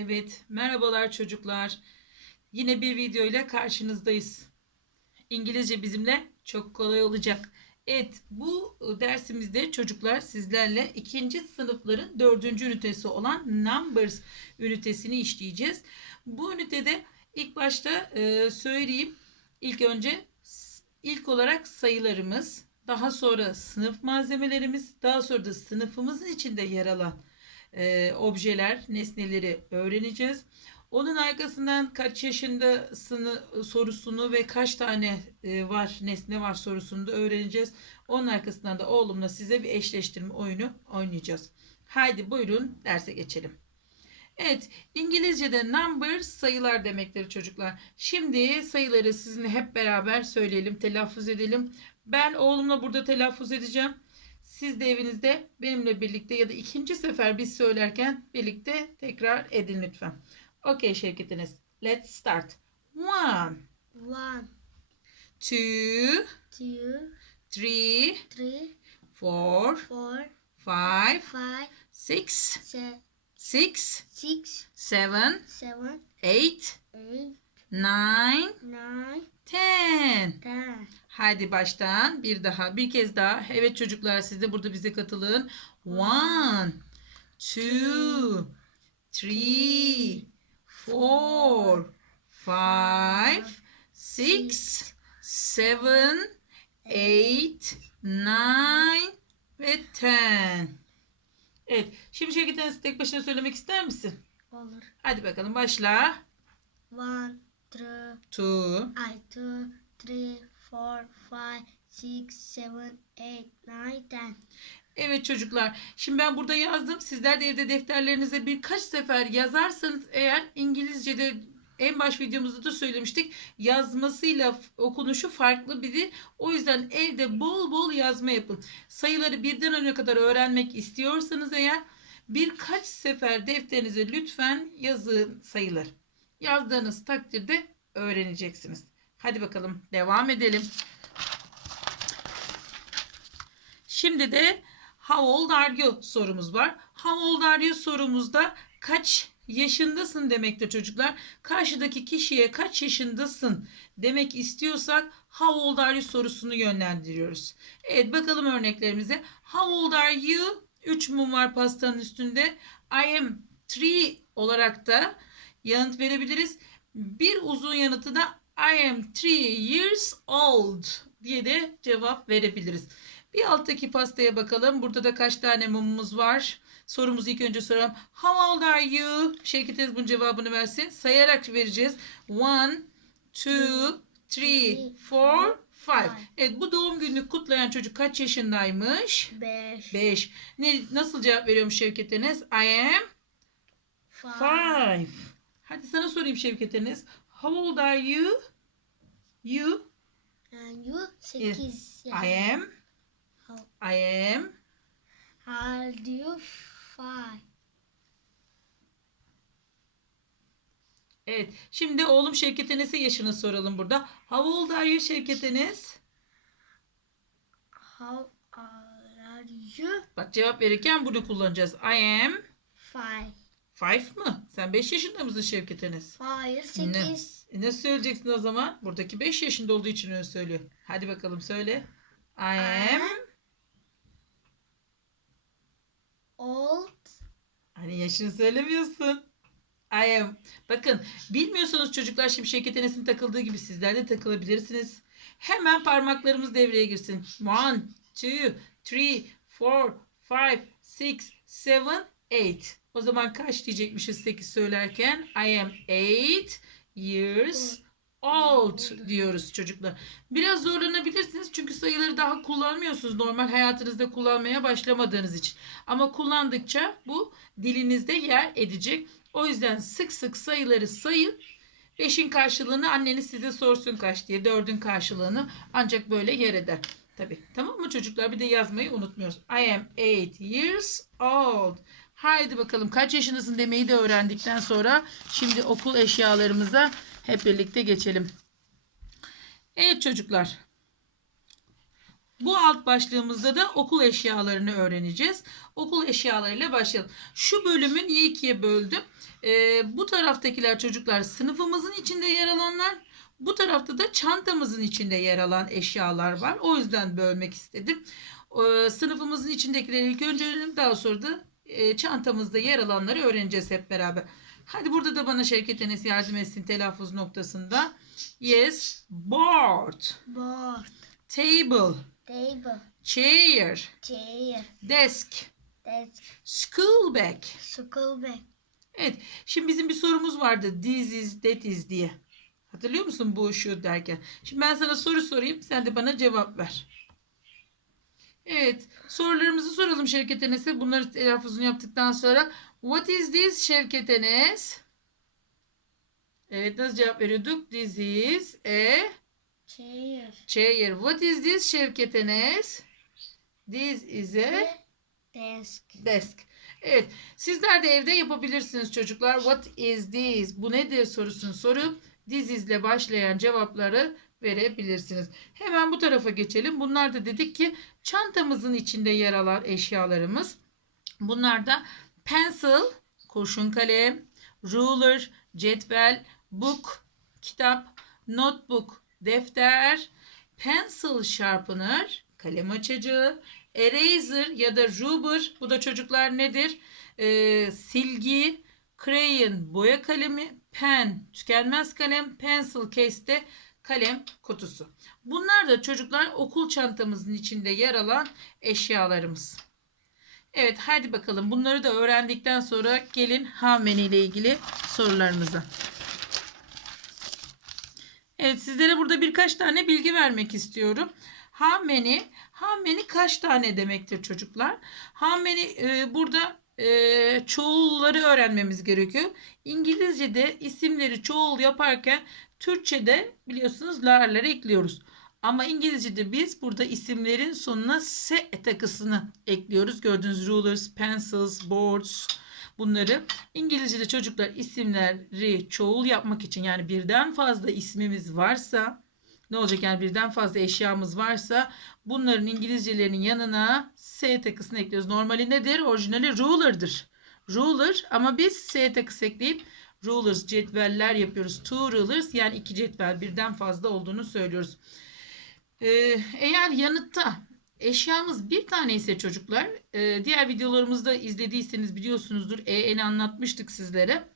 Evet, merhabalar çocuklar. Yine bir video ile karşınızdayız. İngilizce bizimle çok kolay olacak. Evet, bu dersimizde çocuklar sizlerle ikinci sınıfların dördüncü ünitesi olan Numbers ünitesini işleyeceğiz. Bu ünitede ilk başta e, söyleyeyim. İlk önce ilk olarak sayılarımız, daha sonra sınıf malzemelerimiz, daha sonra da sınıfımızın içinde yer alan e, objeler, nesneleri öğreneceğiz. Onun arkasından kaç yaşındasını sorusunu ve kaç tane e, var, nesne var sorusunu da öğreneceğiz. Onun arkasından da oğlumla size bir eşleştirme oyunu oynayacağız. Haydi buyurun derse geçelim. Evet, İngilizce'de number sayılar demektir çocuklar. Şimdi sayıları sizinle hep beraber söyleyelim, telaffuz edelim. Ben oğlumla burada telaffuz edeceğim. Siz de evinizde benimle birlikte ya da ikinci sefer biz söylerken birlikte tekrar edin lütfen. Okay Şevket Enes. Let's start. One, One, two, two, three, three, four, four, five, five, six, se- six, six, seven, seven, eight, eight, nine, nine, ten. ten. Hadi baştan bir daha bir kez daha. Evet çocuklar siz de burada bize katılın. One, two, three, four, five, six, seven, eight, nine ve ten. Evet. Şimdi Şevket tek başına söylemek ister misin? Olur. Hadi bakalım başla. One, two, Two, I two, three, four, five, six, seven, eight, nine, ten. Evet çocuklar. Şimdi ben burada yazdım. Sizler de evde defterlerinize birkaç sefer yazarsanız eğer İngilizce'de en baş videomuzda da söylemiştik. Yazmasıyla okunuşu farklı biri. O yüzden evde bol bol yazma yapın. Sayıları birden öne kadar öğrenmek istiyorsanız eğer birkaç sefer defterinize lütfen yazın sayılar. Yazdığınız takdirde öğreneceksiniz. Hadi bakalım devam edelim. Şimdi de How old are you sorumuz var. How old are you sorumuzda kaç yaşındasın demektir çocuklar. Karşıdaki kişiye kaç yaşındasın demek istiyorsak how old are you sorusunu yönlendiriyoruz. Evet bakalım örneklerimize. How old are you? 3 mum var pastanın üstünde. I am 3 olarak da yanıt verebiliriz. Bir uzun yanıtı da I am 3 years old diye de cevap verebiliriz. Bir alttaki pastaya bakalım. Burada da kaç tane mumumuz var? Sorumuzu ilk önce soralım. How old are you? Şevket Ez bunun cevabını versin. Sayarak vereceğiz. One, two, three, four, five. Evet bu doğum gününü kutlayan çocuk kaç yaşındaymış? Beş, 5. Ne, nasıl cevap veriyormuş Şevket Enes? I am five, 5. Hadi sana sorayım Şevket Enes. How old are you? You? and you sekiz. I am. How, I am. how old you? Five. Evet. Şimdi oğlum Şevket Enes'e yaşını soralım burada. How old are you Şevket Enes? How old are you? Bak cevap verirken bunu kullanacağız. I am Five. 5 mı? Sen 5 yaşında mısın Şevket Enes? Hayır, Ne? sekiz. E nasıl söyleyeceksin o zaman? Buradaki 5 yaşında olduğu için öyle söylüyor. Hadi bakalım söyle. I am. Old. Hani yaşını söylemiyorsun. I am. Bakın bilmiyorsanız çocuklar şimdi Şevket Enes'in takıldığı gibi sizler de takılabilirsiniz. Hemen parmaklarımız devreye girsin. One, two, three, four, five, six, seven, eight. O zaman kaç diyecekmişiz 8 söylerken? I am eight years old diyoruz çocuklar. Biraz zorlanabilirsiniz çünkü sayıları daha kullanmıyorsunuz normal hayatınızda kullanmaya başlamadığınız için. Ama kullandıkça bu dilinizde yer edecek. O yüzden sık sık sayıları sayın. 5'in karşılığını anneniz size sorsun kaç diye. 4'ün karşılığını ancak böyle yer eder. Tabii. Tamam mı çocuklar? Bir de yazmayı unutmuyoruz. I am 8 years old. Haydi bakalım kaç yaşındasın demeyi de öğrendikten sonra şimdi okul eşyalarımıza hep birlikte geçelim. Evet çocuklar. Bu alt başlığımızda da okul eşyalarını öğreneceğiz. Okul eşyalarıyla başlayalım. Şu bölümü niye ikiye böldüm? Ee, bu taraftakiler çocuklar sınıfımızın içinde yer alanlar. Bu tarafta da çantamızın içinde yer alan eşyalar var. O yüzden bölmek istedim. Ee, sınıfımızın içindekileri ilk önce öğrenelim. Daha sonra da e, çantamızda yer alanları öğreneceğiz hep beraber. Hadi burada da bana Şevket Enes yardım etsin telaffuz noktasında. Yes, board, Board. table, Table. chair, Chair. desk, Desk. school bag. School bag. Evet, şimdi bizim bir sorumuz vardı. This is, that is diye. Hatırlıyor musun bu şu derken? Şimdi ben sana soru sorayım, sen de bana cevap ver. Evet, sorularımızı soralım Şevket Enes'e. Bunları telaffuzunu yaptıktan sonra. What is this Şevket Enes? Evet, nasıl cevap veriyorduk? This is a Chair. chair. What is this Şevket Enes? This is a Desk. desk. Evet. Sizler de evde yapabilirsiniz çocuklar. What is this? Bu nedir sorusunu sorup this is ile başlayan cevapları verebilirsiniz. Hemen bu tarafa geçelim. Bunlar da dedik ki çantamızın içinde yer alan eşyalarımız. Bunlar da pencil, kurşun kalem, ruler, cetvel, book, kitap, notebook, defter, pencil sharpener, kalem açıcı, eraser ya da rubber bu da çocuklar nedir? Ee, silgi, crayon boya kalemi, pen tükenmez kalem, pencil case de kalem kutusu. Bunlar da çocuklar okul çantamızın içinde yer alan eşyalarımız. Evet hadi bakalım bunları da öğrendikten sonra gelin many ile ilgili sorularımıza. Evet sizlere burada birkaç tane bilgi vermek istiyorum. How many, how many kaç tane demektir çocuklar? How many e, burada e, çoğulları öğrenmemiz gerekiyor. İngilizce'de isimleri çoğul yaparken Türkçe'de biliyorsunuz lar'ları ekliyoruz. Ama İngilizce'de biz burada isimlerin sonuna s takısını ekliyoruz. Gördüğünüz rulers, pencils, boards bunları. İngilizce'de çocuklar isimleri çoğul yapmak için yani birden fazla ismimiz varsa ne olacak yani birden fazla eşyamız varsa bunların İngilizcelerinin yanına S takısını ekliyoruz. Normali nedir? Orijinali ruler'dır. Ruler ama biz S takısı ekleyip rulers cetveller yapıyoruz. Two rulers yani iki cetvel birden fazla olduğunu söylüyoruz. Ee, eğer yanıtta eşyamız bir tane ise çocuklar e, diğer videolarımızda izlediyseniz biliyorsunuzdur. EN'i anlatmıştık sizlere.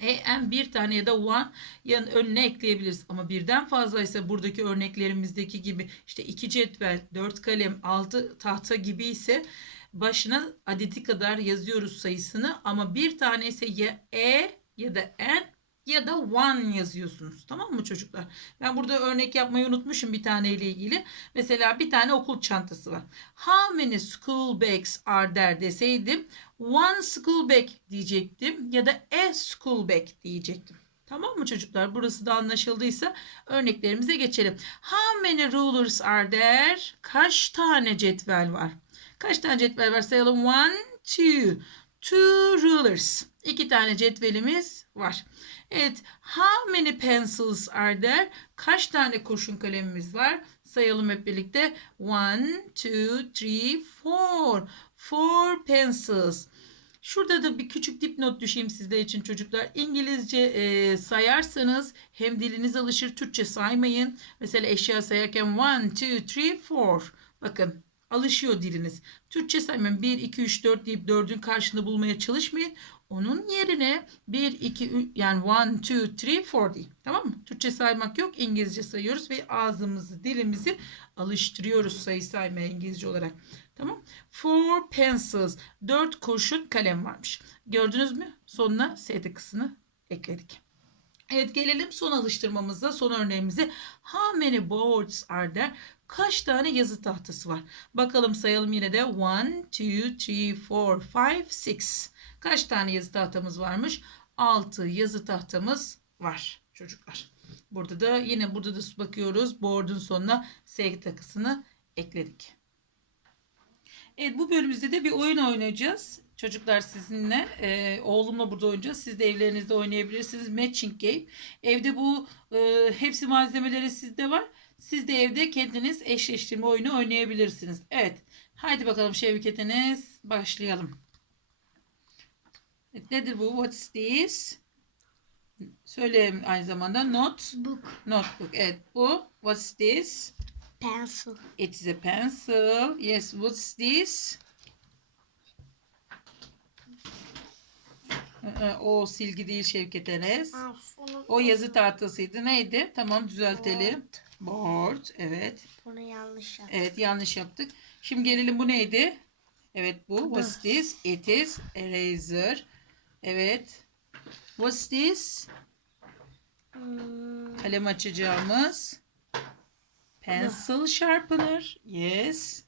EN bir tane ya da one yan önüne ekleyebiliriz. Ama birden fazlaysa buradaki örneklerimizdeki gibi işte iki cetvel, dört kalem, altı tahta gibi ise başına adeti kadar yazıyoruz sayısını ama bir tane ise ya E ya da N ya da one yazıyorsunuz. Tamam mı çocuklar? Ben burada örnek yapmayı unutmuşum bir tane ile ilgili. Mesela bir tane okul çantası var. How many school bags are there deseydim one school bag diyecektim ya da a school bag diyecektim. Tamam mı çocuklar? Burası da anlaşıldıysa örneklerimize geçelim. How many rulers are there? Kaç tane cetvel var? Kaç tane cetvel var? Sayalım. One, two. Two rulers. İki tane cetvelimiz var. Evet. How many pencils are there? Kaç tane kurşun kalemimiz var? Sayalım hep birlikte. One, two, three, four. Four pencils. Şurada da bir küçük dipnot düşeyim sizler için çocuklar. İngilizce e, sayarsanız hem diliniz alışır Türkçe saymayın. Mesela eşya sayarken one, two, three, four. Bakın alışıyor diliniz. Türkçe saymayın. 1, 2, 3, 4 deyip 4'ün karşında bulmaya çalışmayın. Onun yerine 1, 2, 3 yani 1, 2, 3, 4 deyin. Tamam mı? Türkçe saymak yok. İngilizce sayıyoruz ve ağzımızı, dilimizi alıştırıyoruz sayı saymaya İngilizce olarak. Tamam. Four pencils. Dört kurşun kalem varmış. Gördünüz mü? Sonuna S takısını ekledik. Evet gelelim son alıştırmamıza, son örneğimize. How many boards are there? Kaç tane yazı tahtası var? Bakalım sayalım yine de. One, two, three, four, five, six. Kaç tane yazı tahtamız varmış? 6 yazı tahtamız var çocuklar. Burada da yine burada da bakıyoruz. Board'un sonuna S takısını ekledik. Evet bu bölümümüzde de bir oyun oynayacağız. Çocuklar sizinle, e, oğlumla burada oynayacağız. Siz de evlerinizde oynayabilirsiniz. Matching game. Evde bu e, hepsi malzemeleri sizde var. Siz de evde kendiniz eşleştirme oyunu oynayabilirsiniz. Evet. Haydi bakalım Şevket Enes başlayalım. Evet, nedir bu? What is this? Söyle aynı zamanda not. Book. Notebook. Evet bu. What is this? Pencil. It is a pencil. Yes, what's this? Ee, O silgi değil Şevket Enes. O yazı tahtasıydı. Neydi? Tamam düzeltelim. Board. Evet. Bunu yanlış yaptım. Evet yanlış yaptık. Şimdi gelelim bu neydi? Evet bu. What's this? It is eraser. Evet. What's this? Hmm, Kalem açacağımız. Pencil sharpener. Yes.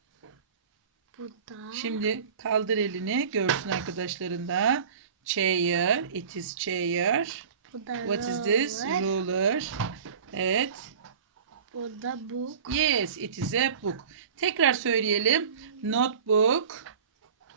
bu da. Şimdi kaldır elini görsün arkadaşların da. Chair. It is chair. bu da What is this? Ruler. Evet. Bu da book. Yes, it is a book. Tekrar söyleyelim. Notebook,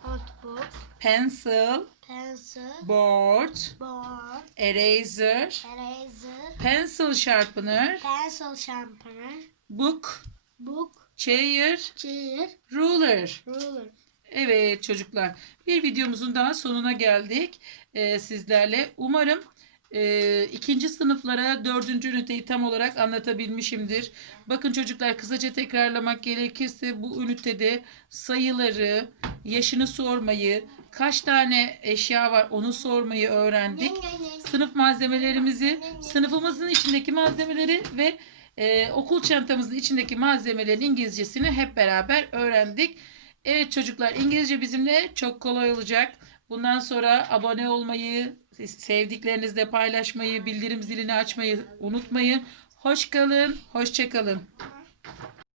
Notebook. pencil, Pencil. board, Board. eraser, Eraser. pencil sharpener, Pencil sharpener. book, Book. chair, Chair. ruler. Ruler. Evet çocuklar bir videomuzun daha sonuna geldik ee, sizlerle. Umarım e, ikinci sınıflara dördüncü üniteyi tam olarak anlatabilmişimdir. Bakın çocuklar kısaca tekrarlamak gerekirse bu ünitede sayıları, yaşını sormayı, kaç tane eşya var onu sormayı öğrendik. Sınıf malzemelerimizi, sınıfımızın içindeki malzemeleri ve e, okul çantamızın içindeki malzemelerin İngilizcesini hep beraber öğrendik. Evet çocuklar İngilizce bizimle çok kolay olacak. Bundan sonra abone olmayı, sevdiklerinizle paylaşmayı, bildirim zilini açmayı unutmayın. Hoş kalın, hoşça kalın.